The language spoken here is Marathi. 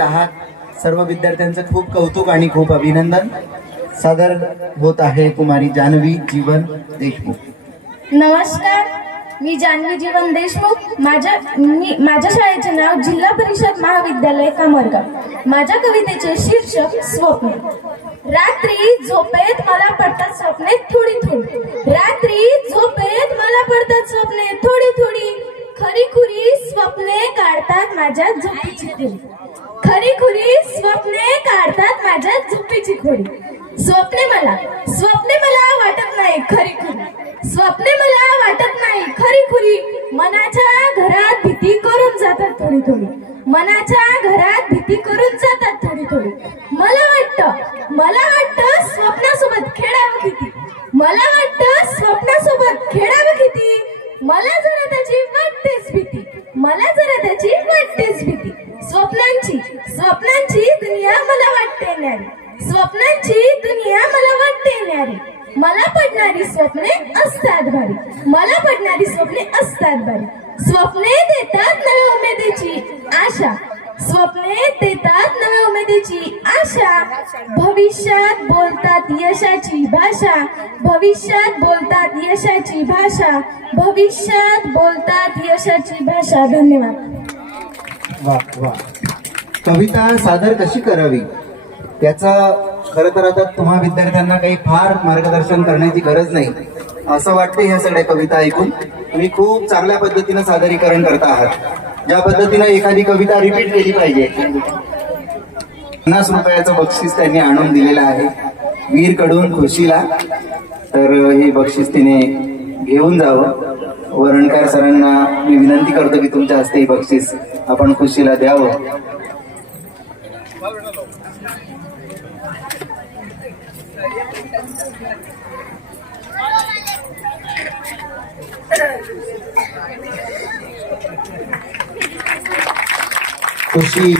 आहात सर्व विद्यार्थ्यांचं खूप कौतुक आणि खूप अभिनंदन सादर होत आहे कुमारी जानवी जीवन देशमुख। नमस्कार, मी जानवी जीवन देशमुख। माझ्या शाळेचे नाव जिल्हा परिषद महाविद्यालय कामरगाव। माझ्या कवितेचे शीर्षक स्वप्न। रात्री झोपेत मला पडतात स्वप्ने थोडी थोडी, रात्री झोपेत मला पडतात स्वप्ने थोडी थोडी, खरीखुरी स्वप्ने काढतात माझ्या झोपेची खोडी, खरीखुरी स्वप्ने काढतात माझ्या झोपेची खोडी। स्वप्ने मला वाटत नाही खरीखुरी, स्वप्ने मला वाटत नाही खरीखुरी, मनाच्या घरात भीती करून जातात थोडी थोडी, मनाच्या घरात भीती करून जातात थोडी थोडी। मला वाटतं स्वप्नासोबत खेळावं किती, मला वाटतं स्वप्नासोबत खेळावं किती, मला जरा त्याची वाटतेच भीती, मला जरा त्याची वाटतेच भीती। स्वप्नांची दुनिया मला वाटते न्यारी, स्वप्नांची दुनिया मला वाटते न्यारी, मला पडणारी स्वप्ने असतात भारी, मला पडणारी स्वप्ने असतात भारी। स्वप्ने देतात नव्या उमेदीची आशा, स्वप्ने देतात नव्या उमेदीची आशा, भविष्यात बोलतात यशाची भाषा, भविष्यात बोलतात यशाची भाषा, भविष्यात बोलतात यशाची भाषा। धन्यवाद। वाह वाह, कविता सादर कशी करावी त्याचा खरं तर आता तुम्हा विद्यार्थ्यांना काही फार मार्गदर्शन करण्याची गरज नाही असं वाटते। ह्या सगळ्या कविता ऐकून तुम्ही खूप चांगल्या पद्धतीने सादरीकरण करता आहात। ज्या पद्धतीने एखादी कविता रिपीट केली पाहिजे, 50 रुपयाचं बक्षीस त्यांनी आणून दिलेलं आहे वीर कडून खुशीला, तर हे बक्षीस तिने घेऊन जावं। वरणकर सरांना मी विनंती करतो की तुमच्या हस्ते हे बक्षीस आपण खुशीला द्यावं। खुशी